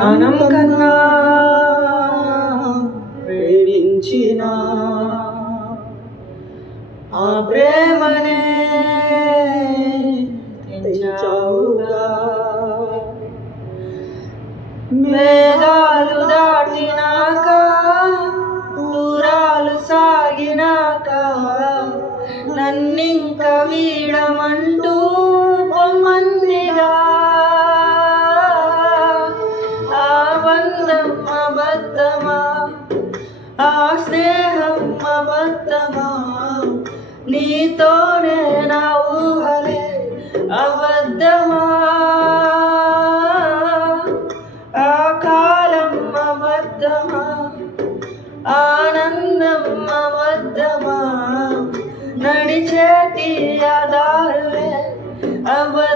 ప్రాణం కన్నా ప్రేమించిన ఆ ప్రేమనే తెంచావుగా. మేఘాలు దాటినాక దూరాలు సాగినాక నన్నింక వీడమంటూ పొమ్మందిగా. ఆ బంధం అబద్ధమా, ఆ స్నేహం అబద్ధమా, నీతోనే నా ఊహలే అబద్ధమా. ఆ కాలం అబద్ధమా, ఆనందం అబద్ధమా, నడిచేటి ఆ దారులే అబద్ధమా.